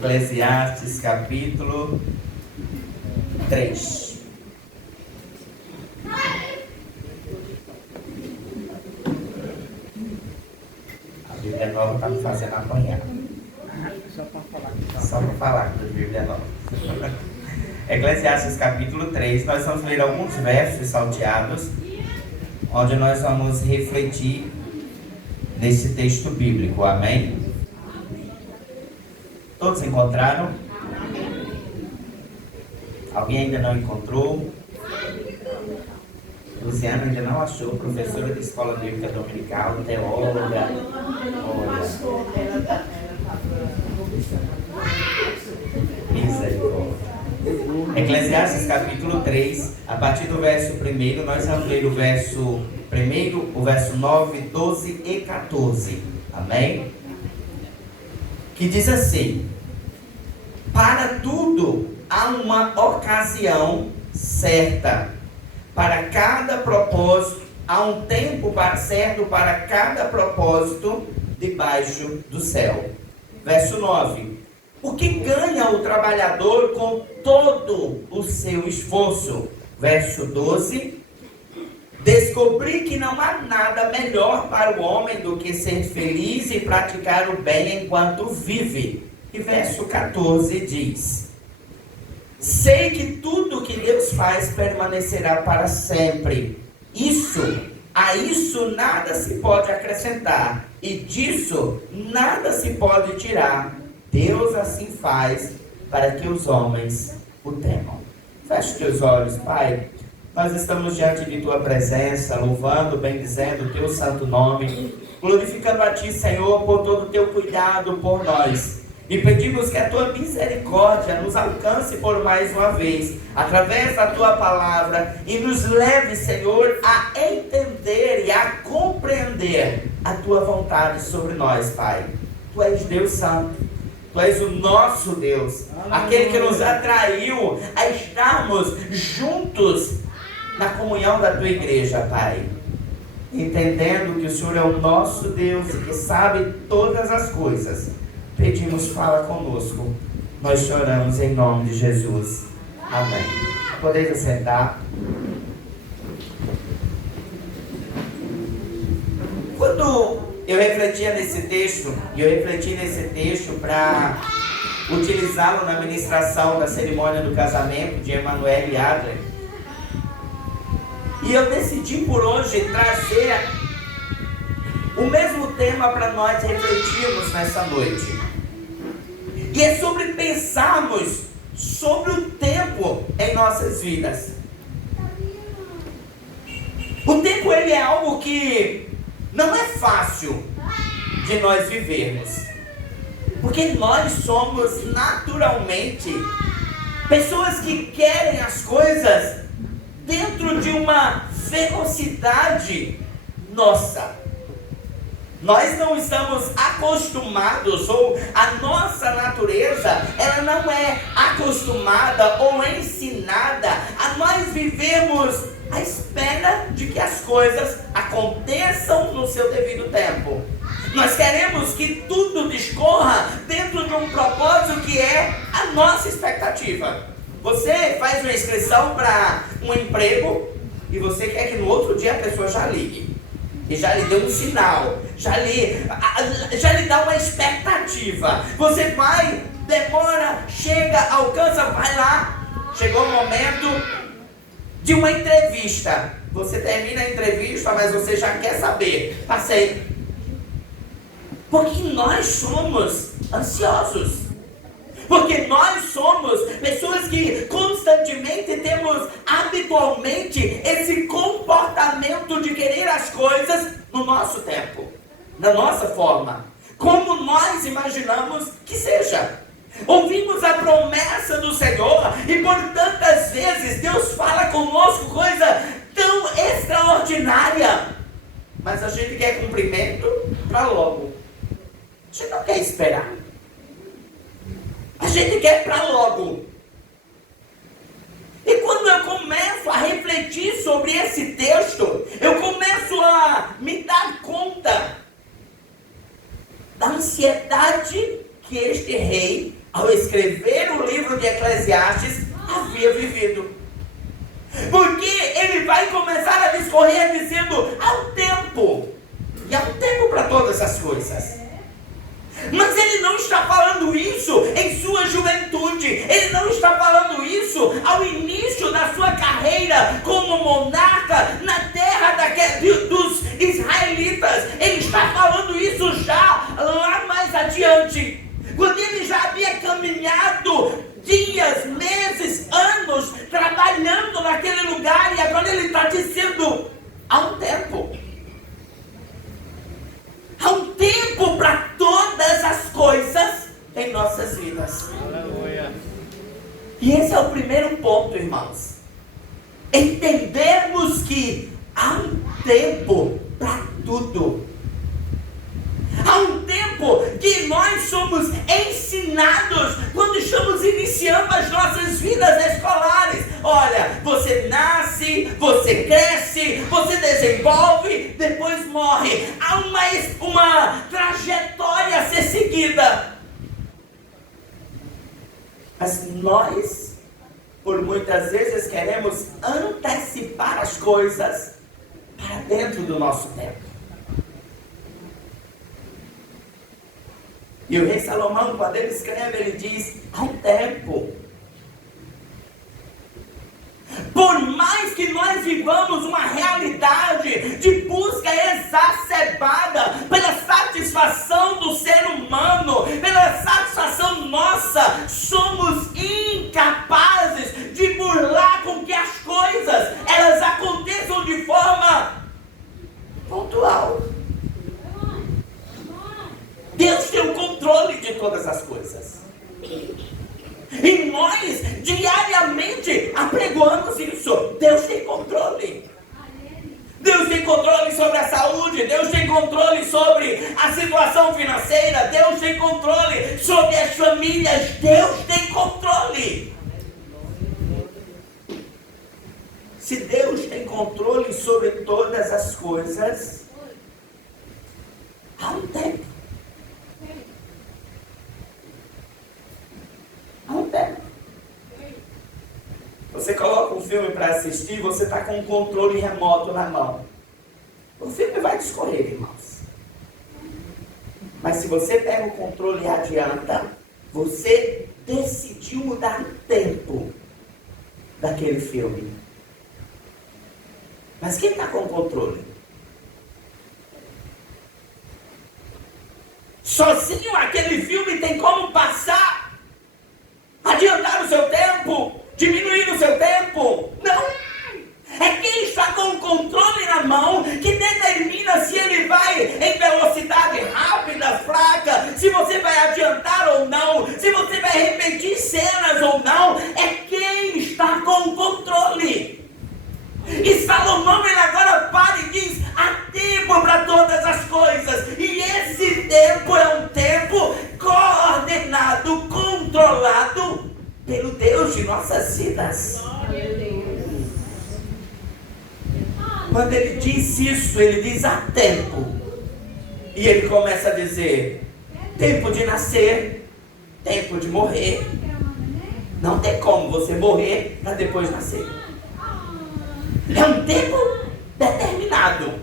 Eclesiastes capítulo 3. A Bíblia Nova está me fazendo apanhar. Só para falar da Bíblia Nova. Eclesiastes capítulo 3, nós vamos ler alguns versos salteados, onde nós vamos refletir nesse texto bíblico, amém? Todos encontraram? Alguém ainda não encontrou? Luciana ainda não achou, professora de escola bíblica dominical, teóloga. Misericórdia. Eclesiastes capítulo 3, a partir do verso 1, nós vamos ler o verso 1, o verso 9, 12 e 14. Amém? Que diz assim: para tudo há uma ocasião certa, para cada propósito há um tempo certo para cada propósito debaixo do céu. Verso 9: o que ganha o trabalhador com todo o seu esforço? Verso 12: descobri que não há nada melhor para o homem do que ser feliz e praticar o bem enquanto vive. E verso 14 diz: sei que tudo que Deus faz permanecerá para sempre. A isso nada se pode acrescentar, e disso nada se pode tirar. Deus assim faz para que os homens o temam. Feche teus olhos, Pai. Nós estamos diante de Tua presença, louvando, bendizendo o Teu santo nome, glorificando a Ti, Senhor, por todo o Teu cuidado por nós. E pedimos que a Tua misericórdia nos alcance por mais uma vez, através da Tua palavra, e nos leve, Senhor, a entender e a compreender a Tua vontade sobre nós, Pai. Tu és Deus Santo. Tu és o nosso Deus, aquele que nos atraiu a estarmos juntos na comunhão da Tua igreja, Pai. Entendendo que o Senhor é o nosso Deus e que sabe todas as coisas, pedimos, fala conosco. Nós choramos em nome de Jesus. Amém. Podeis assentar. Quando eu refletia nesse texto, e eu refleti nesse texto para utilizá-lo na ministração da cerimônia do casamento de Emanuele Adler. E eu decidi por hoje trazer o mesmo tema para nós refletirmos nessa noite. E é sobre pensarmos sobre o tempo em nossas vidas. O tempo, ele é algo que não é fácil de nós vivermos, porque nós somos naturalmente pessoas que querem as coisas dentro de uma velocidade nossa. Nós não estamos acostumados, ou a nossa natureza, ela não é acostumada ou ensinada a nós vivermos à espera de que as coisas aconteçam no seu devido tempo. Nós queremos que tudo discorra dentro de um propósito que é a nossa expectativa. Você faz uma inscrição para um emprego e você quer que no outro dia a pessoa já ligue. E já lhe deu um sinal, já lhe dá uma expectativa. Você vai, demora, chega, alcança, vai lá. Chegou o momento de uma entrevista. Você termina a entrevista, mas você já quer saber. Passei. Porque nós somos ansiosos. Porque nós somos pessoas que constantemente temos habitualmente esse comportamento de querer as coisas no nosso tempo, na nossa forma, como nós imaginamos que seja. Ouvimos a promessa do Senhor e por tantas vezes Deus fala conosco coisa tão extraordinária, mas a gente quer cumprimento para logo. A gente não quer esperar. A gente quer para logo. E quando eu começo a refletir sobre esse texto, eu começo a me dar conta da ansiedade que este rei ao escrever o livro de Eclesiastes, havia vivido. Porque ele vai começar a discorrer dizendo: há um tempo, e há um tempo para todas as coisas. Mas ele não está falando isso em sua juventude, ele não está falando isso ao início da sua carreira como monarca na terra dos israelitas. Ele está falando isso já lá mais adiante, quando ele já havia caminhado dias, meses, anos trabalhando naquele lugar, e agora ele está dizendo: há um tempo. Há um tempo para todas as coisas em nossas vidas. Aleluia. E esse é o primeiro ponto, irmãos. Entendermos que há um tempo para tudo. Há um tempo que nós somos ensinados quando estamos iniciando as nossas vidas escolares. Olha, você nasce, você cresce, você desenvolve, depois morre. Há uma trajetória a ser seguida. Mas nós, por muitas vezes, queremos antecipar as coisas para dentro do nosso tempo. E o rei Salomão, quando ele escreve, ele diz: há um tempo. Por mais que nós vivamos uma realidade de busca exacerbada pela satisfação do ser humano, pela satisfação nossa, somos incapazes de burlar com que as coisas elas aconteçam de forma pontual. Deus tem o controle de todas as coisas. E nós diariamente apregoamos isso. Deus tem controle. Deus tem controle sobre a saúde. Deus tem controle sobre a situação financeira. Deus tem controle sobre as famílias. Deus tem controle. Se Deus tem controle sobre todas as coisas, há um tempo. Você coloca um filme para assistir, você está com um controle remoto na mão. O filme vai discorrer, irmãos. Mas se você pega o controle e adianta, você decidiu mudar o tempo daquele filme. Mas quem está com o controle? Sozinho aquele filme tem como passar, adiantar o seu tempo, diminuir o seu tempo? Não. É quem está com o controle na mão que determina se ele vai em velocidade rápida, fraca, se você vai adiantar ou não, se você vai repetir cenas ou não. É quem está com o controle. E Salomão, ele agora para e diz: há tempo para todas as coisas. E esse tempo é um tempo coordenado, controlado pelo Deus de nossas vidas. Quando ele diz isso, ele diz: há tempo. E ele começa a dizer: tempo de nascer, tempo de morrer. Não tem como você morrer para depois nascer. É um tempo determinado.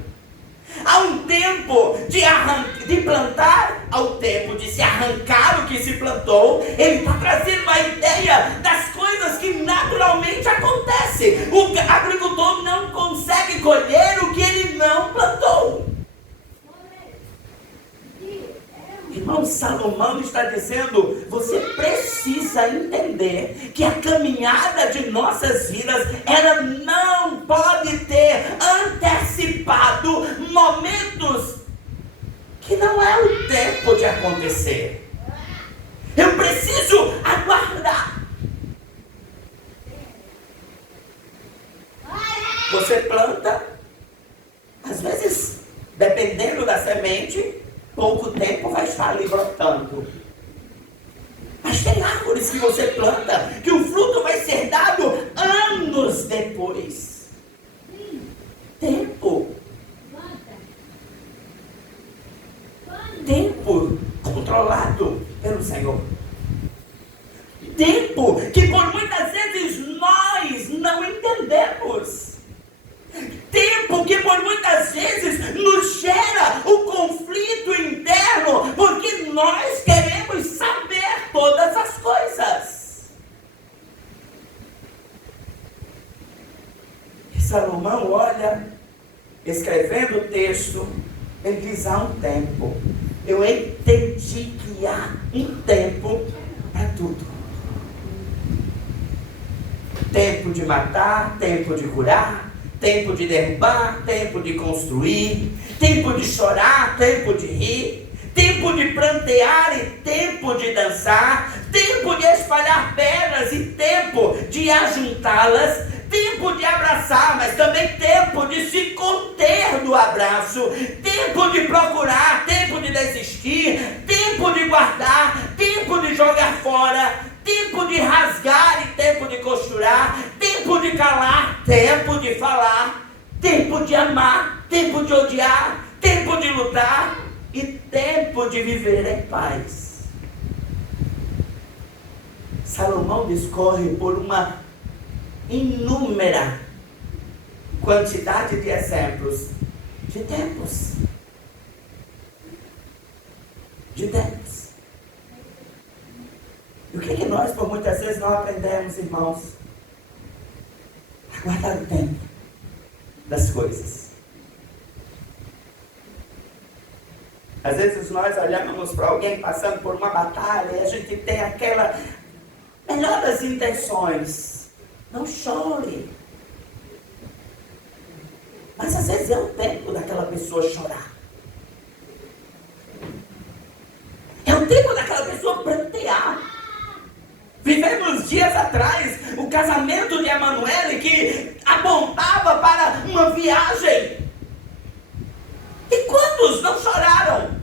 Há um tempo de plantar, há um tempo de se arrancar o que se plantou. Ele está trazendo uma ideia das coisas que naturalmente acontecem. O agricultor não consegue colher o que ele não plantou. Irmão, Salomão está dizendo: você precisa entender que a caminhada de nossas vidas, ela não pode ter antecipado momentos que não é o tempo de acontecer. Eu preciso aguardar. Você planta, às vezes, dependendo da semente, pouco tempo vai estar ali brotando. Mas tem árvores que você planta que o fruto vai ser dado anos depois. Tempo. Tempo controlado pelo Senhor. Tempo que por muitas vezes nós não entendemos. Tempo que por muitas vezes nos gera o conflito interno, porque nós queremos saber todas as coisas. E Salomão olha, escrevendo o texto, ele diz: há um tempo. Eu entendi que há um tempo para tudo. Tempo de matar, tempo de curar, tempo de derrubar, tempo de construir, tempo de chorar, tempo de rir, tempo de prantear e tempo de dançar, tempo de espalhar pedras e tempo de ajuntá-las, tempo de abraçar, mas também tempo de se conter do abraço, tempo de procurar, tempo de desistir, tempo de guardar, tempo de jogar fora, tempo de rasgar e tempo de costurar, tempo de calar, tempo de falar, tempo de amar, tempo de odiar, tempo de lutar e tempo de viver em paz. Salomão discorre por uma inúmera quantidade de exemplos de tempos. De tempos. E o que nós, por muitas vezes, não aprendemos, irmãos? A guardar o tempo das coisas. Às vezes nós olhamos para alguém passando por uma batalha e a gente tem aquela melhor das intenções. Não chore. Mas às vezes é o tempo daquela pessoa chorar. É o tempo daquela pessoa prantear. Vivemos dias atrás o casamento de Emanuele, que apontava para uma viagem. E quantos não choraram?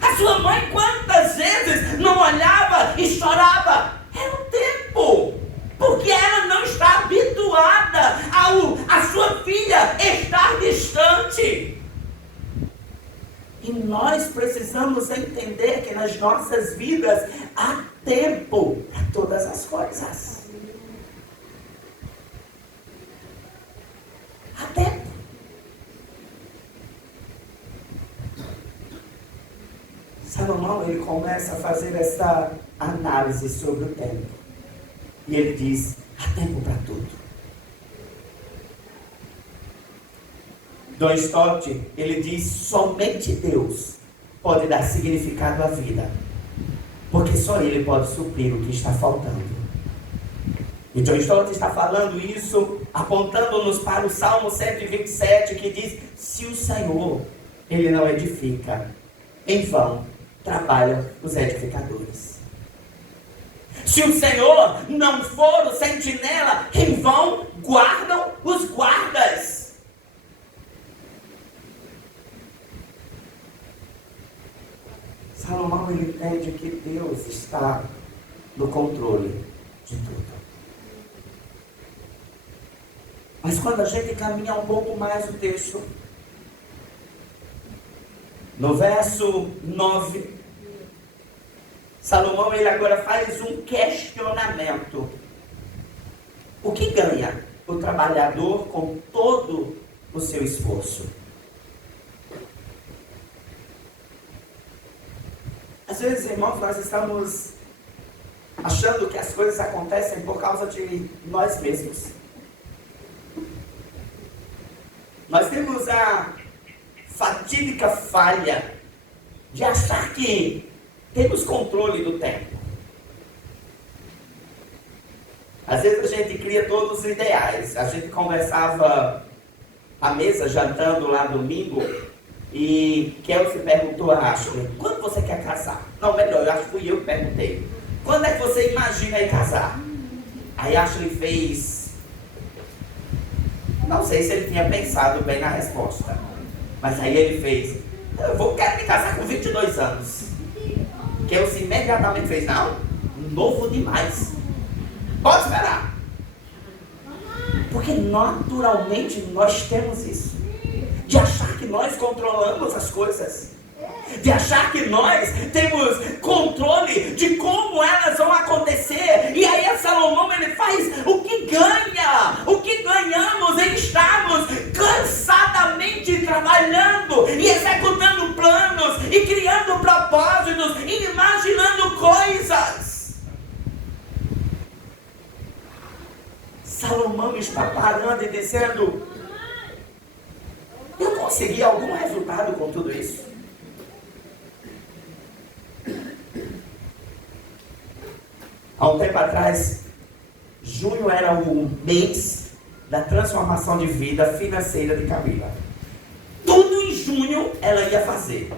A sua mãe quantas vezes não olhava e chorava? Era o tempo. Porque ela não está habituada a sua filha estar distante. E nós precisamos entender que nas nossas vidas há tempo para todas as coisas. Há tempo. Salomão, ele começa a fazer essa análise sobre o tempo. E ele diz: há tempo para tudo. John Stott, ele diz: somente Deus pode dar significado à vida, porque só Ele pode suprir o que está faltando. E John Stott está falando isso, apontando-nos para o Salmo 127, que diz: se o Senhor, Ele não edifica, em vão trabalham os edificadores. Se o Senhor não for o sentinela, em vão guardam os guardas. Salomão, ele entende que Deus está no controle de tudo. Mas quando a gente caminha um pouco mais o texto, no verso 9, Salomão, ele agora faz um questionamento. O que ganha o trabalhador com todo o seu esforço? Às vezes, irmãos, nós estamos achando que as coisas acontecem por causa de nós mesmos. Nós temos a fatídica falha de achar que temos controle do tempo. Às vezes a gente cria todos os ideais. A gente conversava à mesa, jantando lá domingo, e Kelsey perguntou a Ashley: quando você quer casar? Não, melhor, eu acho que fui eu que perguntei. Quando é que você imagina ir casar? Aí Ashley fez... Não sei se ele tinha pensado bem na resposta, mas aí ele fez: quero me casar com 22 anos. Kelsey imediatamente fez: não, novo demais. Pode esperar. Porque naturalmente nós temos isso, de achar que nós controlamos as coisas. de achar que nós temos controle de como elas vão acontecer. E aí Salomão, ele faz o que ganha, o que ganhamos em estarmos cansadamente trabalhando e executando planos e criando propósitos e imaginando coisas. Salomão está parando e dizendo: eu consegui algum resultado com tudo isso? Há um tempo atrás, junho era o mês da transformação de vida financeira de Camila. Tudo em junho ela ia fazer.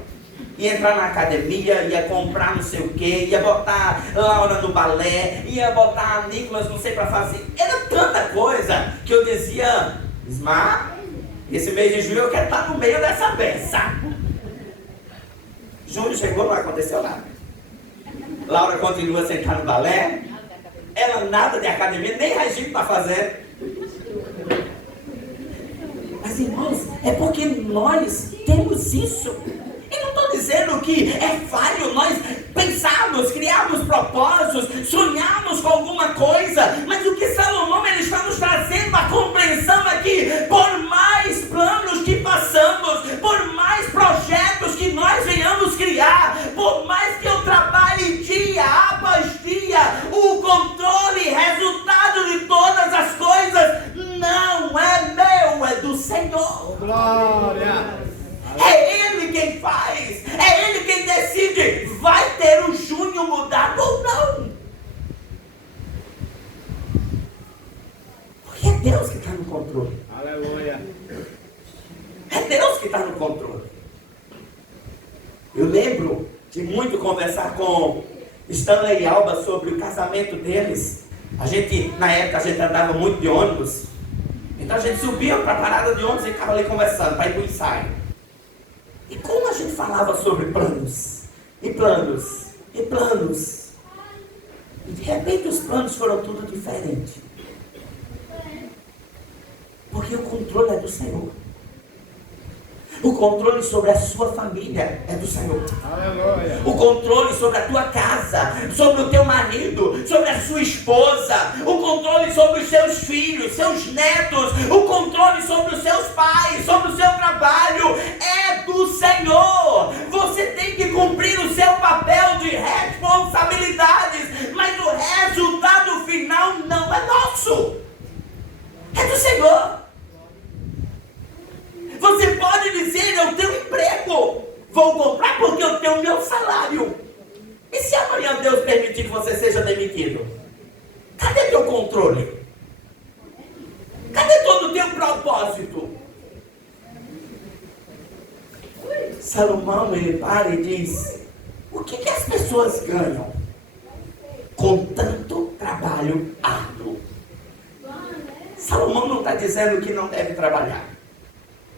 Ia entrar na academia, ia comprar não sei o que, ia botar Laura no balé, ia botar Nicolas não sei para fazer. Era tanta coisa que eu dizia: Ismar, esse mês de junho eu quero estar no meio dessa peça. Junho chegou, não aconteceu nada. Laura continua sem estar no balé. Ela nada de academia, nem regime está fazendo. Mas irmãos, é porque nós temos isso. E não estou dizendo que é falho nós pensarmos, criarmos propósitos, sonharmos com alguma coisa. Mas o que Salomão, ele está nos trazendo a compreensão aqui: por mais planos que passamos, por mais projetos que nós venhamos criar, por mais que eu trabalhe dia após dia, o controle e resultado de todas as coisas não é meu, é do Senhor. Glória! É Ele quem faz, é Ele quem decide, vai ter o junho mudado ou não. Porque é Deus que está no controle. Aleluia! É Deus que está no controle. Eu lembro de muito conversar com Stanley e Alba sobre o casamento deles. Na época a gente andava muito de ônibus. Então a gente subia para a parada de ônibus e ficava ali conversando para ir para o ensaio. E como a gente falava sobre planos, e planos, e planos, e de repente os planos foram tudo diferente. Porque o controle é do Senhor. O controle sobre a sua família é do Senhor. Aleluia. O controle sobre a tua casa, sobre o teu marido, sobre a sua esposa, o controle sobre os seus filhos, seus netos, o controle sobre os seus pais, sobre o seu trabalho, é do Senhor. Você tem que cumprir o seu papel de responsabilidades, mas o resultado final não é nosso, é do Senhor. Você pode dizer: eu tenho emprego, vou comprar porque eu tenho o meu salário. E se amanhã Deus permitir que você seja demitido? Cadê teu controle? Cadê todo o teu propósito? Salomão, ele para e diz: o que as pessoas ganham com tanto trabalho árduo? Salomão não está dizendo que não deve trabalhar.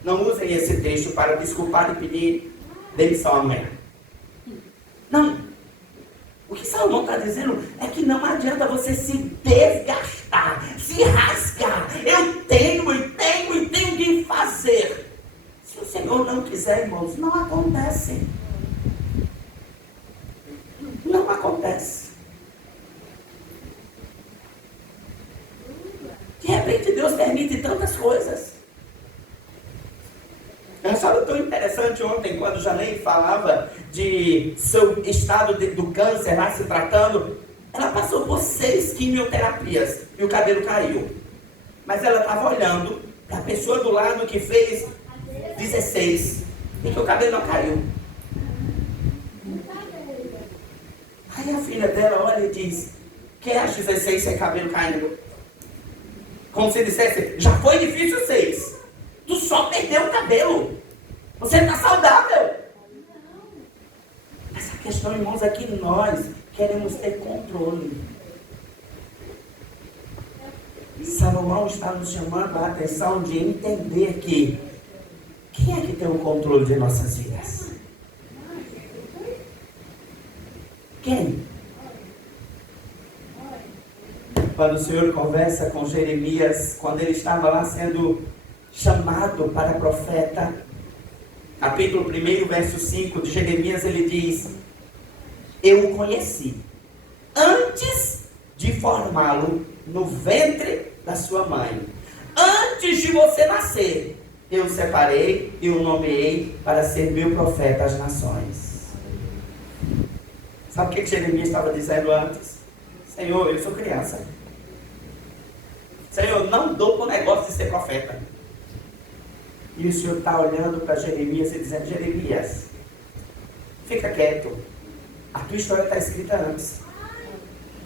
Não usem esse texto para desculpar e pedir demissão amanhã. Não. O que Salomão está dizendo é que não adianta você se desgastar, se rasgar. Eu tenho que fazer. Se o Senhor não quiser, irmãos, não acontece. Não acontece. De repente Deus permite tantas coisas. Eu achava tão interessante ontem, quando Janei falava de seu estado do câncer lá se tratando. Ela passou por 6 quimioterapias e o cabelo caiu. Mas ela estava olhando para a pessoa do lado que fez 16 e que o cabelo não caiu. Aí a filha dela olha e diz: quer as 16 sem cabelo caindo? Como se dissesse: já foi difícil 6. Tu só perdeu o cabelo. Você está saudável. Essa questão, irmãos, é que nós queremos ter controle. Salomão está nos chamando a atenção de entender que quem é que tem o controle de nossas vidas? Quem? Quando o Senhor conversa com Jeremias, quando ele estava lá sendo chamado para profeta, capítulo 1, verso 5 de Jeremias, ele diz: eu o conheci antes de formá-lo no ventre da sua mãe. Antes de você nascer, eu o separei e o nomeei para ser meu profeta às nações. Sabe o que Jeremias estava dizendo antes? Senhor, eu sou criança. Senhor, não dou para o negócio de ser profeta. E o Senhor está olhando para Jeremias e dizendo: Jeremias, fica quieto. A tua história está escrita antes.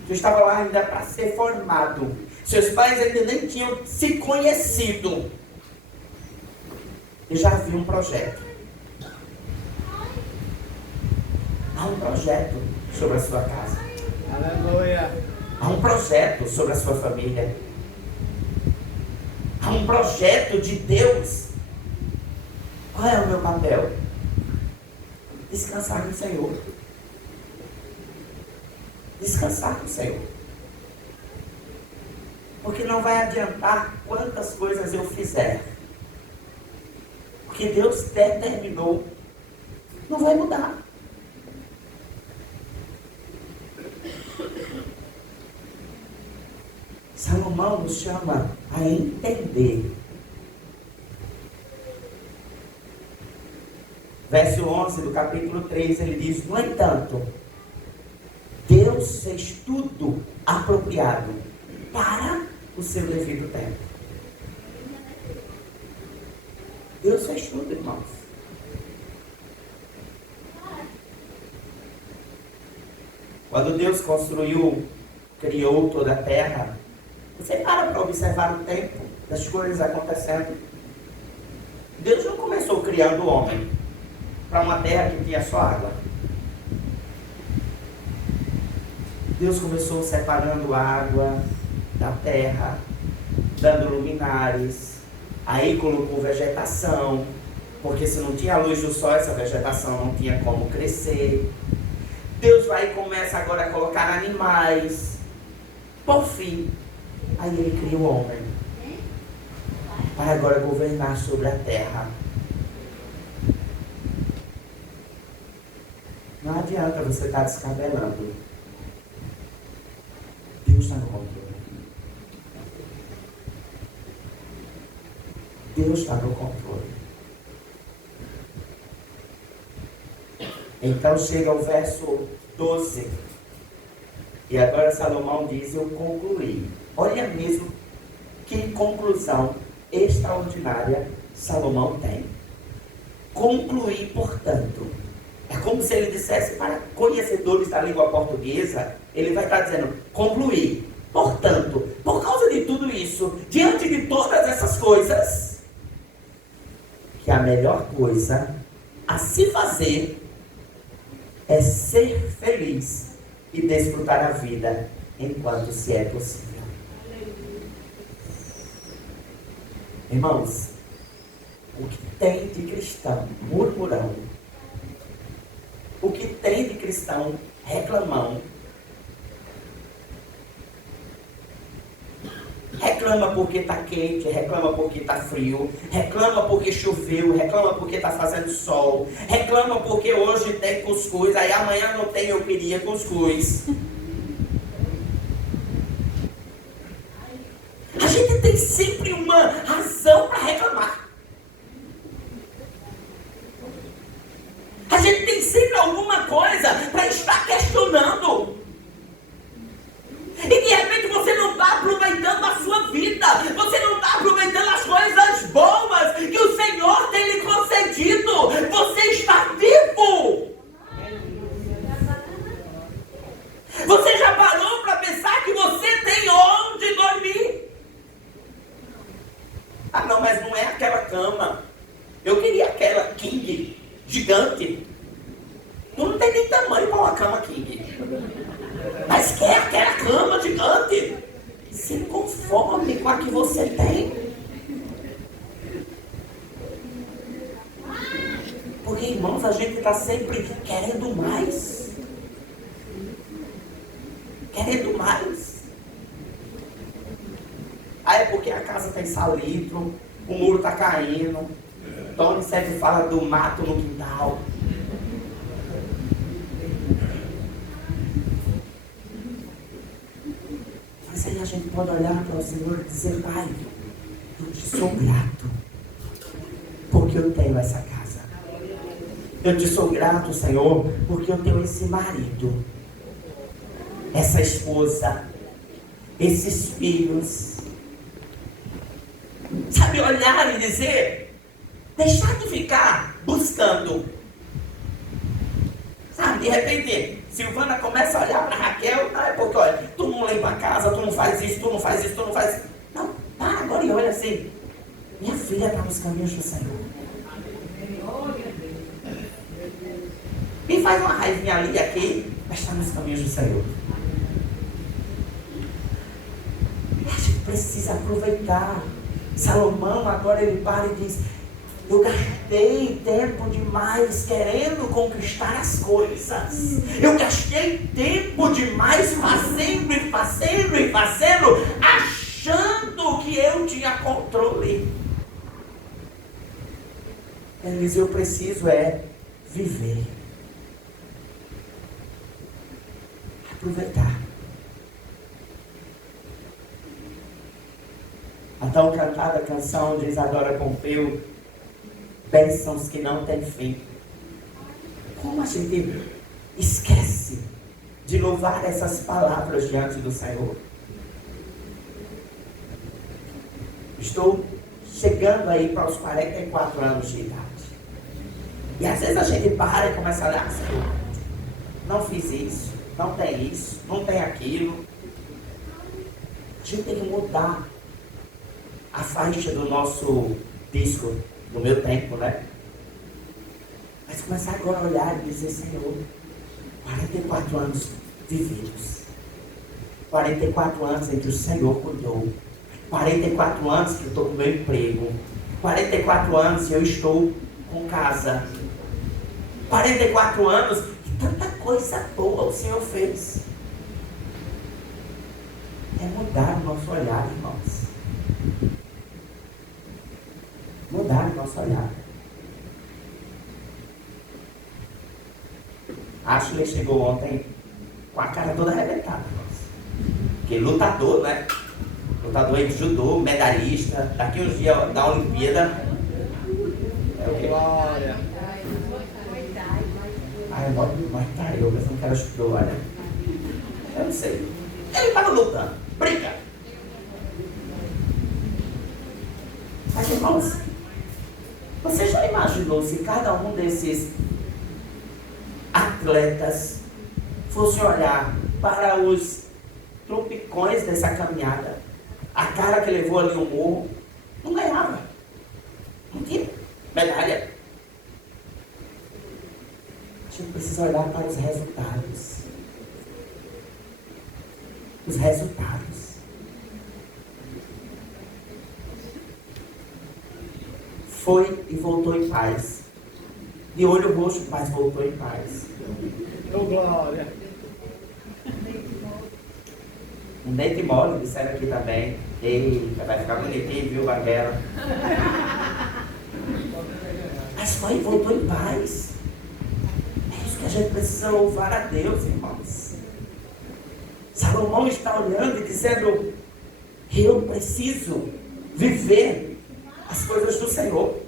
Tu estava lá ainda para ser formado. Seus pais ainda nem tinham se conhecido. E já havia um projeto. Há um projeto sobre a sua casa. Aleluia. Há um projeto sobre a sua família. Há um projeto de Deus. Qual é o meu papel? Descansar no Senhor. Descansar no Senhor. Porque não vai adiantar quantas coisas eu fizer. Porque Deus determinou. Não vai mudar. Salomão nos chama a entender. Verso 11 do capítulo 3, ele diz: no entanto, Deus fez tudo apropriado para o seu devido tempo. Deus fez tudo, irmãos. Quando Deus criou toda a terra, você para observar o tempo das coisas acontecendo. Deus não começou criando o homem para uma terra que tinha só água. Deus começou separando água da terra, dando luminares, aí colocou vegetação, porque se não tinha luz do sol, essa vegetação não tinha como crescer. Deus vai e começa agora a colocar animais. Por fim, aí ele cria o homem para agora governar sobre a terra. Não adianta você estar descabelando. Deus está no controle. Deus está no controle. Então chega o verso 12. E agora Salomão diz: eu concluí. Olha mesmo que conclusão extraordinária Salomão tem. Concluí, portanto. É como se ele dissesse para conhecedores da língua portuguesa, ele vai estar dizendo: concluí. Portanto, por causa de tudo isso, diante de todas essas coisas, que a melhor coisa a se fazer é ser feliz e desfrutar a vida enquanto se é possível. Irmãos, o que tem de cristão murmurão, o que tem de cristão reclamão, reclama porque está quente, reclama porque está frio, reclama porque choveu, reclama porque está fazendo sol, reclama porque hoje tem cuscuz, aí amanhã não tem, eu queria cuscuz. A gente tem sempre uma razão para reclamar. A gente tem sempre alguma coisa para estar questionando. E de repente você não está aproveitando a sua vida. Você não está aproveitando as coisas boas que o Senhor tem lhe concedido. Você está vivo. Você já parou para pensar que você tem onde dormir? Ah não, mas não é aquela cama. Eu queria aquela king gigante. Tu não tem nem tamanho para uma cama king. Mas quer aquela cama gigante? Se conforme com a que você tem. Porque, irmãos, a gente está sempre querendo mais. Querendo mais. Ah, é porque a casa tem salitro, o muro está caindo. Antônio sempre fala do mato no quintal. Mas aí a gente pode olhar para o Senhor e dizer: Pai, eu te sou grato, porque eu tenho essa casa. Eu te sou grato, Senhor, porque eu tenho esse marido, essa esposa, esses filhos. Sabe, olhar e dizer, deixar de ficar buscando. Sabe, de repente, Silvana começa a olhar para Raquel, não é porque, olha, tu não limpa a casa, tu não faz isso, tu não faz isso, tu não faz isso. Não, para agora e olha assim, minha filha está nos caminhos do Senhor. Me faz uma raivinha ali e aqui, mas está nos caminhos do Senhor. E a gente precisa aproveitar. Salomão agora ele para e diz: eu gastei tempo demais querendo conquistar as coisas. Eu gastei tempo demais fazendo e fazendo e fazendo, achando que eu tinha controle. Ele diz: eu preciso viver. Aproveitar. A tão cantada canção de Isadora Pompeu, bênçãos que não têm fim. Como a gente esquece de louvar essas palavras diante do Senhor? Estou chegando aí para os 44 anos de idade. E às vezes a gente para e começa a olhar: Senhor, não fiz isso, não tem isso, não tem aquilo. A gente tem que mudar a faixa do nosso disco, no meu tempo, né? Mas começar agora a olhar e dizer: Senhor, 44 anos vividos, 44 anos em que o Senhor cuidou, 44 anos que eu estou com meu emprego, 44 anos que eu estou com casa, 44 anos que tanta coisa boa o Senhor fez. É mudar o nosso olhar, irmãos. Mudar o nosso olhar. Ashley chegou ontem com a cara toda arrebentada. Porque lutador, né? Lutador aí de judô, medalhista. Daqui uns dias da Olimpíada. É o quê? Glória. Ai, mas tá, eu não quero judô, olha. Eu não sei. Ele estava lutando. Briga. Mas, irmãos, você já imaginou se cada um desses atletas fosse olhar para os tropicões dessa caminhada? A cara que levou ali o morro, não ganhava. Não tinha medalha. A gente precisa olhar para os resultados. Os resultados. Foi e voltou em paz. De olho roxo, mas voltou em paz. Oh, glória. Um dente mole, disseram aqui também. Eita, vai ficar bonitinho, viu, Banguela? Mas foi e voltou em paz. É isso que a gente precisa louvar a Deus, irmãos. Salomão está olhando e dizendo: eu preciso viver as coisas do Senhor.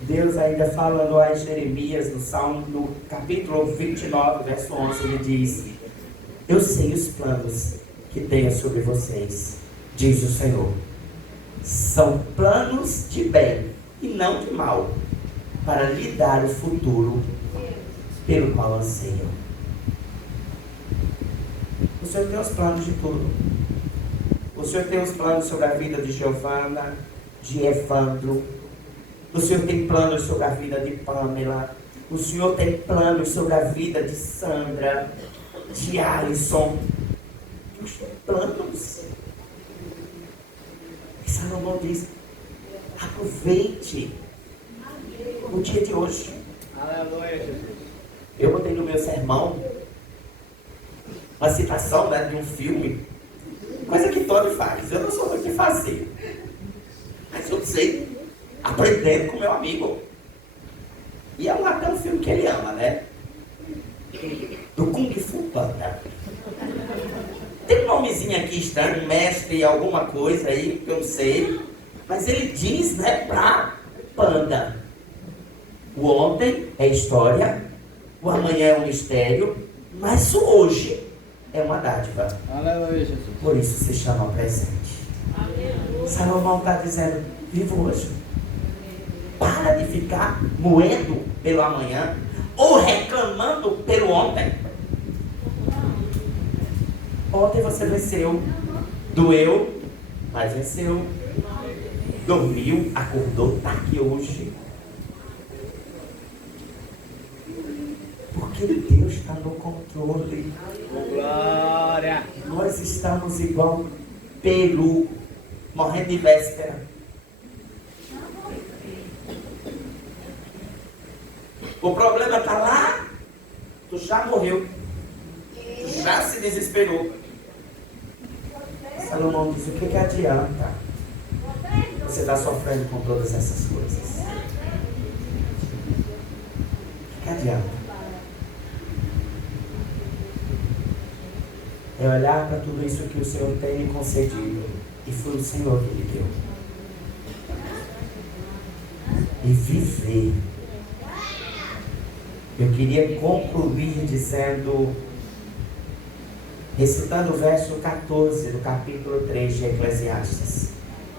Deus ainda falando a Jeremias no capítulo 29, verso 11, ele diz: eu sei os planos que tenho sobre vocês, diz o Senhor. São planos de bem e não de mal, para lhe dar o futuro pelo qual anseiam. O Senhor tem os planos de tudo. O Senhor tem os planos sobre a vida de Giovana, de Evandro. O Senhor tem planos sobre a vida de Pamela. O Senhor tem planos sobre a vida de Sandra, de Alisson. Deus tem planos. E Salomão diz: aproveite o dia de hoje. Aleluia, Jesus. Eu botei no meu sermão uma citação, né, de um filme Coisa que Tony faz. Eu não sou muito de fazer. Mas eu sei. Aprendendo com meu amigo. E é até um filme que ele ama, né? Do Kung Fu Panda. Tem um nomezinho aqui estranho, mestre alguma coisa aí, que eu não sei. Mas ele diz, né, pra panda. O ontem é história, o amanhã é um mistério, mas o hoje é uma dádiva. Aleluia, Jesus. Por isso se chama presente. Salomão está dizendo, viva hoje. Para de ficar moendo pelo amanhã ou reclamando pelo ontem. Ontem você venceu, doeu, mas venceu. Dormiu, acordou, está aqui hoje. Porque Deus está no controle. Glória. Nós estamos igual peru, morrendo de véspera. O problema está lá, tu já morreu, tu já se desesperou. Salomão diz, o que adianta você estar sofrendo com todas essas coisas? O que adianta? É olhar para tudo isso que o Senhor tem me concedido, e foi o Senhor que lhe deu. E viver. Eu queria concluir dizendo, recitando o verso 14 do capítulo 3 de Eclesiastes.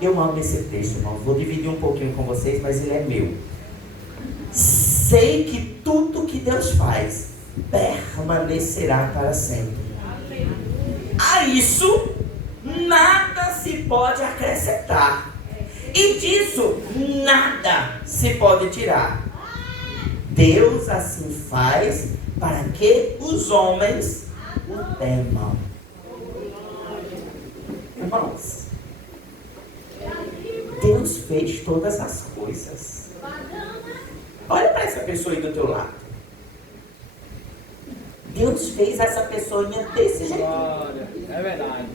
Eu amo esse texto, irmão. Vou dividir um pouquinho com vocês, mas ele é meu. Sei que tudo que Deus faz permanecerá para sempre. A isso, nada se pode acrescentar. E disso, nada se pode tirar. Deus assim faz para que os homens o temam. Irmãos, Deus fez todas as coisas. Olha para essa pessoa aí do teu lado. Deus fez essa pessoinha desse jeito. Glória. É verdade.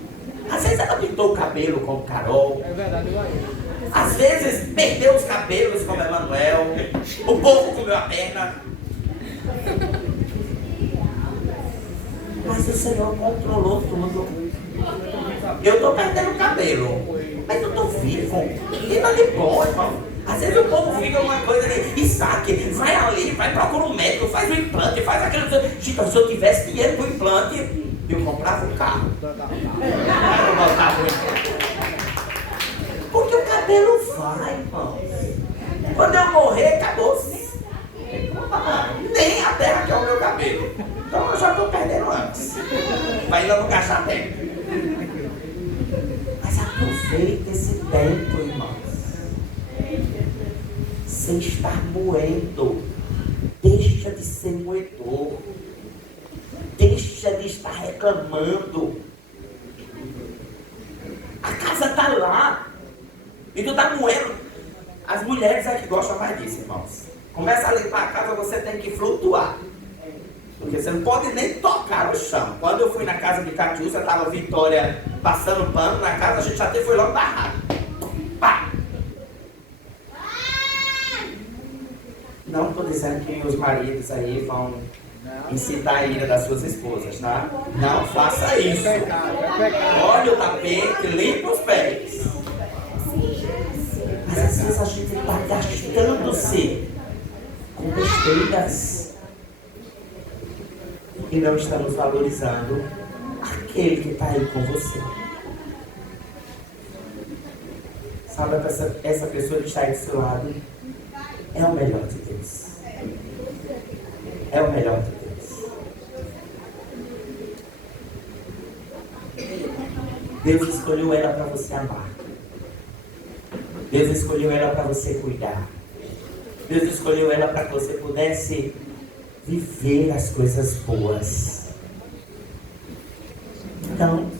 Às vezes ela pintou o cabelo como Carol. É verdade, glória. Às vezes perdeu os cabelos como Emanuel. O povo comeu a perna. Mas o Senhor controlou tudo. Eu estou perdendo o cabelo, mas eu estou vivo. E não é de bom, irmão. Às vezes o povo fica uma coisa ali, Isaac, vai ali, vai procurar um médico, faz um implante, faz aquilo. Gente, se eu tivesse dinheiro para o implante, eu comprava um carro. Eu botava o implante. Porque o cabelo vai, irmão. Quando eu morrer, acabou-se. Nem a terra quer o meu cabelo. Então eu já estou perdendo antes. Para ainda não gastar tempo. Mas aproveita esse tempo, irmãos. Sem estar moendo. Deixa de ser moedor. Deixa de estar reclamando. A casa está lá. E tu está moendo. As mulheres é que gostam mais disso, irmãos. Começa a limpar a casa, você tem que flutuar. Porque você não pode nem tocar o chão. Quando eu fui na casa de Catiúcia, estava Vitória passando pano na casa, a gente até foi logo barrado. Pá! Não estou dizendo que os maridos aí vão incitar a ira das suas esposas, tá? Não faça isso. É pecado. Olha o tapete, limpa os pés. Mas às vezes a gente está gastando-se com besteiras e não estamos valorizando aquele que está aí com você. Sabe, essa pessoa que está aí do seu lado é o melhor de Deus. É o melhor de Deus. Deus escolheu ela para você amar. Deus escolheu ela para você cuidar. Deus escolheu ela para que você pudesse viver as coisas boas. Então,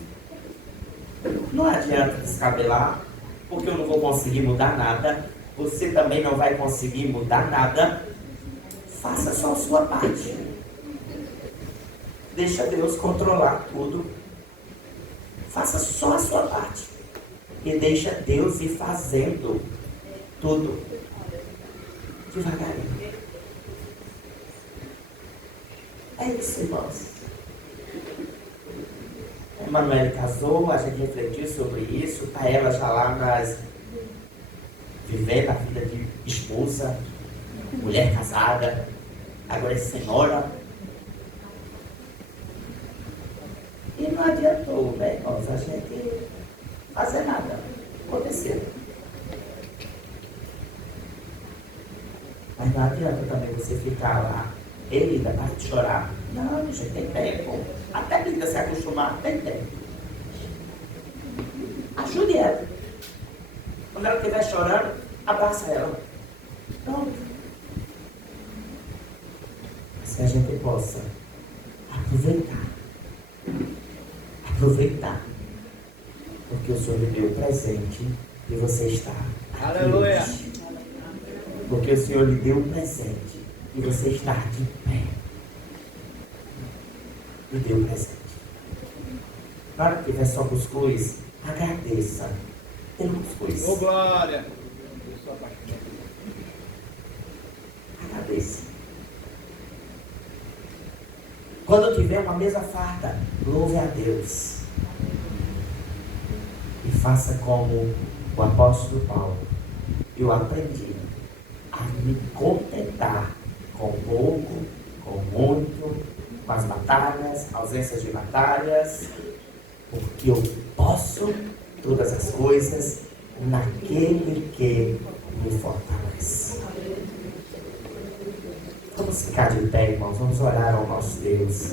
não adianta descabelar, porque eu não vou conseguir mudar nada. Você também não vai conseguir mudar nada. Faça só a sua parte. Deixa Deus controlar tudo. Faça só a sua parte. E deixa Deus ir fazendo tudo. Devagarinho. É isso, irmãos. A Emanuele casou, a gente refletiu sobre isso. A ela já lá nas... vivendo a vida de esposa, mulher casada, agora é senhora. E não adiantou, né, irmãos, a gente fazer nada. Aconteceu. Mas não adianta também você ficar lá, erida, para chorar. Não, gente, tem tempo. Até a vida se acostumar, tem tempo. Ajude ela. Quando ela estiver chorando, abraça ela. Pronto. Se a gente possa aproveitar. Aproveitar. Porque o Senhor lhe deu o presente e você está aqui. Aleluia. Hoje. Porque o Senhor lhe deu o presente e você está aqui de pé. Lhe deu o presente. Na hora que tiver só cuscuz, agradeça. Tem cuscuz. Ô, glória. Agradeça. Quando tiver uma mesa farta, louve a Deus. E faça como o apóstolo Paulo. Eu aprendi a me contentar com pouco, com muito, com as batalhas, ausências de batalhas, porque eu posso todas as coisas naquele que me fortalece. Vamos ficar de pé, irmãos, vamos orar ao nosso Deus.